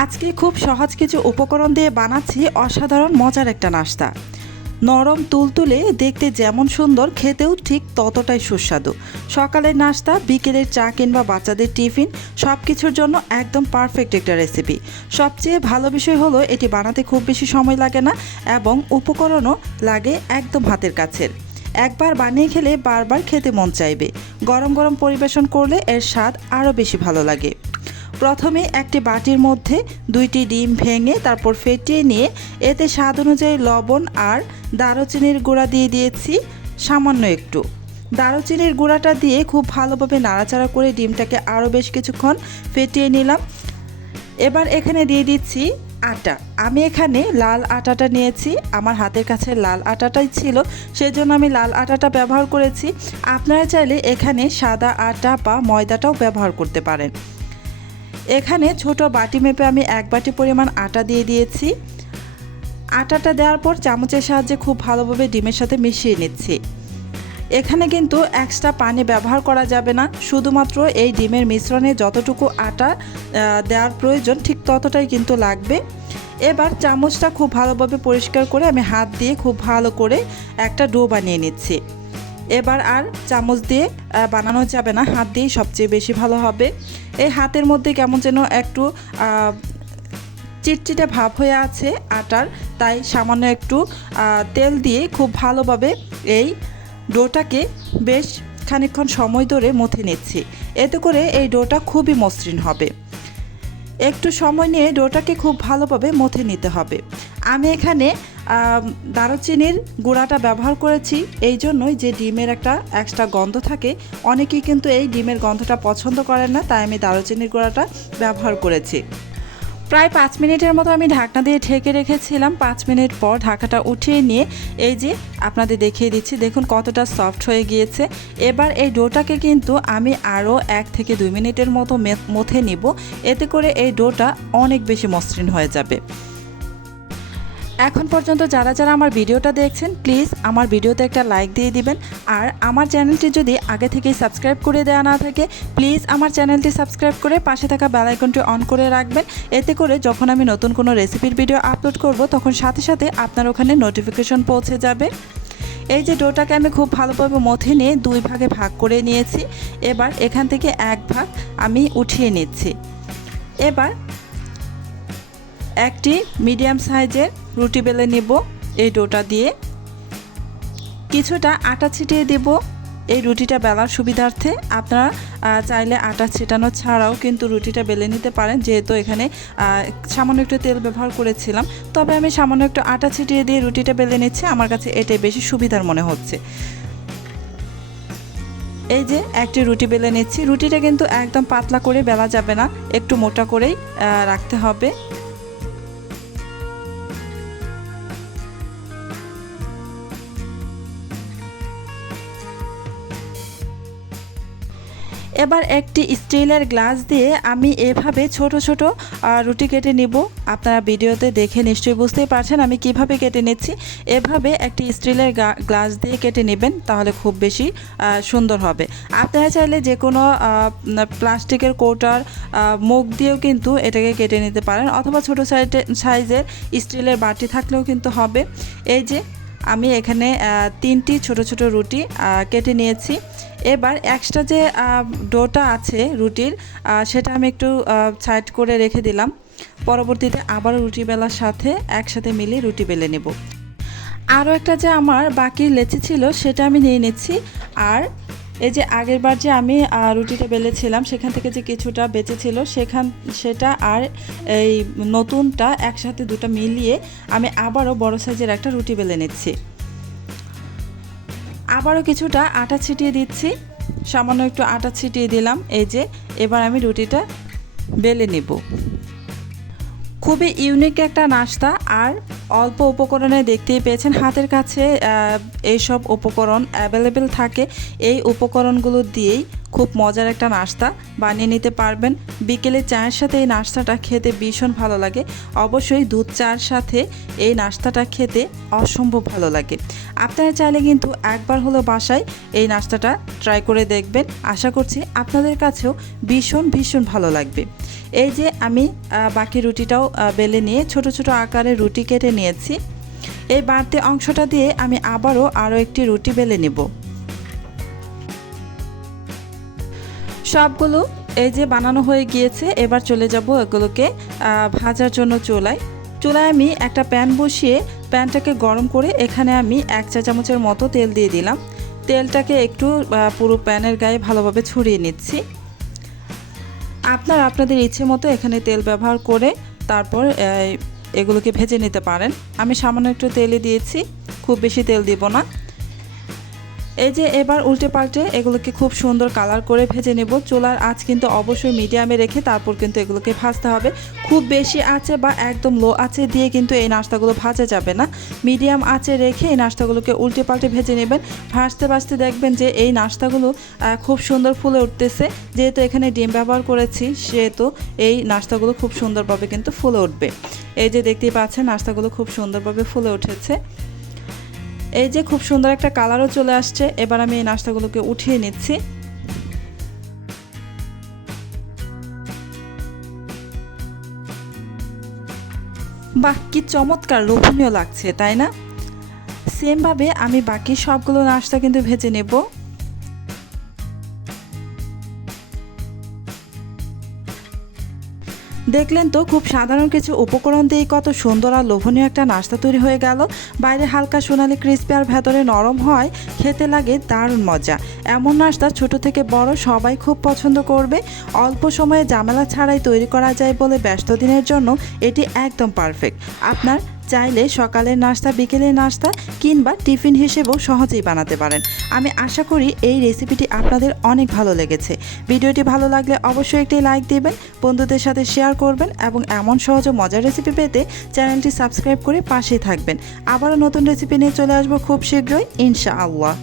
আজকে খুব সহজ কিছু উপকরণ দিয়ে বানাচ্ছি অসাধারণ মজার একটা নাস্তা। নরম তুলতুলে, দেখতে যেমন সুন্দর, খেতেও ঠিক ততটাই সুস্বাদু। সকালের নাস্তা, বিকেলের চা কিংবা বাচ্চাদের টিফিন, সব কিছুর জন্য একদম পারফেক্ট একটা রেসিপি। সবচেয়ে ভালো বিষয় হলো এটি বানাতে খুব বেশি সময় লাগে না এবং উপকরণও লাগে একদম হাতের কাছের। একবার বানিয়ে খেলে বারবার খেতে মন চাইবে। গরম গরম পরিবেশন করলে এর স্বাদ আরও বেশি ভালো লাগে। প্রথমে একটি বাটির মধ্যে 2টি ডিম ভেঙে তারপর ফেটিয়ে নিয়ে এতে স্বাদ অনুযায়ী লবণ আর দারুচিনির গুঁড়া দিয়ে দিয়েছি সামান্য একটু। দারুচিনির গুঁড়াটা দিয়ে খুব ভালোভাবে নাড়াচাড়া করে ডিমটাকে আরও বেশ কিছুক্ষণ ফেটিয়ে নিলাম। এবার এখানে দিয়ে দিচ্ছি আটা। আমি এখানে লাল আটাটা নিয়েছি, আমার হাতের কাছে লাল আটাটাই ছিল, সেজন্য আমি লাল আটাটা ব্যবহার করেছি। আপনারা চাইলে এখানে সাদা আটা বা ময়দাটাও ব্যবহার করতে পারেন। এখানে ছোট বাটি মেপে আমি 1 বাটি পরিমাণ আটা দিয়ে দিয়েছি। আটাটা দেওয়ার পর চামচের সাহায্যে খুব ভালোভাবে ডিমের সাথে মিশিয়ে নিচ্ছি। এখানে কিন্তু এক্সট্রা পানি ব্যবহার করা যাবে না, শুধুমাত্র এই ডিমের মিশ্রণে যতটুকু আটা দেওয়ার প্রয়োজন ঠিক ততটাই কিন্তু লাগবে। এবার চামচটা খুব ভালোভাবে পরিষ্কার করে আমি হাত দিয়ে খুব ভালো করে একটা ডো বানিয়ে নিচ্ছি। এবার আর চামচ দিয়ে বানানো যাবে না, হাত দিয়েই সবচেয়ে বেশি ভালো হবে। এই হাতের মধ্যে কেমন যেন একটু চিটচিটে ভাব হয়ে আছে আটার, তাই সামান্য একটু তেল দিয়ে খুব ভালোভাবে এই ডোটাকে বেশ খানিকক্ষণ সময় ধরে মথে নিচ্ছি। এতে করে এই ডোটা খুবই মসৃণ হবে। একটু সময় নিয়ে ডোটাকে খুব ভালোভাবে মথে নিতে হবে। আমি এখানে দারুচিনির গুঁড়াটা ব্যবহার করেছি এই জন্যই যে ডিমের একটা এক্সট্রা গন্ধ থাকে, অনেকেই কিন্তু এই ডিমের গন্ধটা পছন্দ করেন না, তাই আমি দারুচিনির গুঁড়াটা ব্যবহার করেছি। প্রায় 5 মিনিটের মতো আমি ঢাকনা দিয়ে ঢেকে রেখেছিলাম। 5 মিনিট পর ঢাকাটা উঠিয়ে নিয়ে এই যে আপনাদের দেখিয়ে দিচ্ছি, দেখুন কতটা সফট হয়ে গিয়েছে। এবার এই ডোটাকে কিন্তু আমি আরও 1 থেকে 2 মিনিটের মতো মথে নিব, এতে করে এই ডোটা অনেক বেশি মসৃণ হয়ে যাবে। এখন পর্যন্ত যারা যারা আমার ভিডিওটা দেখছেন, প্লিজ আমার ভিডিওতে একটা লাইক দিয়ে দিবেন। আর আমার চ্যানেলটি যদি আগে থেকেই সাবস্ক্রাইব করে দেওয়া না থাকে, প্লিজ আমার চ্যানেলটি সাবস্ক্রাইব করে পাশে থাকা বেল আইকনটি অন করে রাখবেন। এতে করে যখন আমি নতুন কোনো রেসিপির ভিডিও আপলোড করব, তখন সাথে সাথে আপনার ওখানে নোটিফিকেশন পৌঁছে যাবে। এই যে ডোটাকে আমি খুব ভালোভাবে মথে নিয়ে 2 ভাগে ভাগ করে নিয়েছি। এবার এখান থেকে 1 ভাগ আমি উঠিয়ে নিচ্ছি। এবার একটি মিডিয়াম সাইজের রুটি বেলে নেব। এই ডোটা দিয়ে কিছুটা আটা ছিটিয়ে দেব এই রুটিটা বেলার সুবিধার্থে। আপনারা চাইলে আটা ছিটানো ছাড়াও কিন্তু রুটিটা বেলে নিতে পারেন, যেহেতু এখানে সামান্য একটু তেল ব্যবহার করেছিলাম। তবে আমি সামান্য একটু আটা ছিটিয়ে দিয়ে রুটিটা বেলে নিচ্ছি, আমার কাছে এটাই বেশি সুবিধার মনে হচ্ছে। এই যে একটি রুটি বেলে নিচ্ছি। রুটিটা কিন্তু একদম পাতলা করে বেলা যাবে না, একটু মোটা করেই রাখতে হবে। এবার একটি স্টিলের গ্লাস দিয়ে আমি এভাবে ছোট ছোট রুটি কেটে নিব। আপনারা ভিডিওতে দেখে নিশ্চয়ই বুঝতেই পারছেন আমি কিভাবে কেটে নিচ্ছি। এভাবে একটি স্টিলের গ্লাস দিয়ে কেটে নেবেন, তাহলে খুব বেশি সুন্দর হবে। আপনারা চাইলে যে কোনো প্লাস্টিকের কৌটার মুখ দিয়েও কিন্তু এটাকে কেটে নিতে পারেন, অথবা ছোট সাইজের স্টিলের বাটি থাকলেও কিন্তু হবে। এই যে আমি এখানে 3টি ছোট ছোট রুটি কেটে নিয়েছি। এবার এক্সট্রা যে ডোটা আছে রুটির, সেটা আমি একটু সাইড করে রেখে দিলাম। পরবর্তীতে আবার রুটি বেলার সাথে একসাথে মিলিয়ে রুটি বেলে নেব। আরও একটা যে আমার বাকি লেচি ছিল সেটা আমি নিয়ে নিচ্ছি। আর এই যে আগেরবার যে আমি রুটিটা বেলেছিলাম, সেখান থেকে যে কিছুটা বেঁচে ছিল সেটা আর এই নতুনটা একসাথে দুটো মিলিয়ে আমি আবারও বড় সাইজের একটা রুটি বেলে নিচ্ছি। আবারও কিছুটা আটা ছিটিয়ে দিচ্ছি, সামান্য একটু আটা ছিটিয়ে দিলাম। এই যে এবার আমি রুটিটা বেলে নেব। খুবই ইউনিক একটা নাস্তা, আর অল্প উপকরণে দেখতেই পেয়েছেন হাতের কাছে এইসব উপকরণ অ্যাভেলেবেল থাকে। এই উপকরণগুলো দিয়েই খুব মজার একটা নাস্তা বানিয়ে নিতে পারবেন। বিকেলে চায়ের সাথে এই নাস্তাটা খেতে ভীষণ ভালো লাগে। অবশ্যই দুধ চার সাথে এই নাস্তাটা খেতে অসম্ভব ভালো লাগে। আপনারা চাইলে কিন্তু একবার হলো বাসায় এই নাস্তাটা ট্রাই করে দেখবেন। আশা করছি আপনাদের কাছেও ভীষণ ভালো লাগবে। এই যে আমি বাকি রুটিটাও বেলে নিয়ে ছোট ছোট আকারে রুটি কেটে নিয়েছি। এই বাড়তি অংশটা দিয়ে আমি আরও একটি রুটি বেলে নেব। সবগুলো এই যে বানানো হয়ে গিয়েছে। এবার চলে যাব এগুলোকে ভাজার জন্য চুলায় আমি একটা প্যান বসিয়ে প্যানটাকে গরম করে এখানে আমি 1 চা চামচের মতো তেল দিয়ে দিলাম। তেলটাকে একটু পুরো প্যানের গায়ে ভালোভাবে ছড়িয়ে নিচ্ছি। আপনারা আপনাদের ইচ্ছে মতো এখানে তেল ব্যবহার করে তারপর এগুলোকে ভেজে নিতে পারেন। আমি সামান্য একটু তেলই দিয়েছি, খুব বেশি তেল দিব না। এই যে এবার উল্টে পাল্টে এগুলোকে খুব সুন্দর কালার করে ভেজে নেব। চুলার আঁচ কিন্তু অবশ্যই মিডিয়ামে রেখে তারপর কিন্তু এগুলোকে ভাজতে হবে। খুব বেশি আঁচে বা একদম লো আঁচে দিয়ে কিন্তু এই নাস্তাগুলো ভাজা যাবে না। মিডিয়াম আঁচে রেখে এই নাস্তাগুলোকে উল্টে পাল্টে ভেজে নেবেন। ভাজতে দেখবেন যে এই নাস্তাগুলো খুব সুন্দর ফুলে উঠতেছে। যেহেতু এখানে ডিম ব্যবহার করেছি সেহেতু এই নাস্তাগুলো খুব সুন্দরভাবে কিন্তু ফুলে উঠবে। এই যে দেখতেই পাচ্ছেন নাস্তাগুলো খুব সুন্দরভাবে ফুলে উঠেছে। এই যে খুব সুন্দর একটা কালারও চলে আসছে। এবার আমি এই নাস্তাগুলোকে উঠিয়ে নিচ্ছি। বাহ, কি চমৎকার লোভনীয় লাগছে, তাই না? সেমভাবে আমি বাকি সবগুলো নাস্তা কিন্তু ভেজে নেব। দেখলেন তো, খুব সাধারণ কিছু উপকরণ দিয়ে কত সুন্দর আর লোভনীয় একটা নাস্তা তৈরি হয়ে গেল। বাইরে হালকা সোনালি ক্রিস্পি আর ভেতরে নরম হয়, খেতে লাগে দারুণ মজা। এমন নাস্তা ছোট থেকে বড় সবাই খুব পছন্দ করবে। অল্প সময়ে ঝামেলা ছাড়াই তৈরি করা যায় বলে ব্যস্ত দিনের জন্য এটি একদম পারফেক্ট। আপনার চাইলে সকালের নাস্তা, বিকেলের নাস্তা কিংবা টিফিন হিসেবেও সহজেই বানাতে পারেন। আমি আশা করি এই রেসিপিটি আপনাদের অনেক ভালো লেগেছে। ভিডিওটি ভালো লাগলে অবশ্যই একটি লাইক দিবেন, বন্ধুদের সাথে শেয়ার করবেন এবং এমন সহজ ও মজার রেসিপি পেতে চ্যানেলটি সাবস্ক্রাইব করে পাশেই থাকবেন। আবারও নতুন রেসিপি নিয়ে চলে আসবো খুব শীঘ্রই, ইনশাআল্লাহ।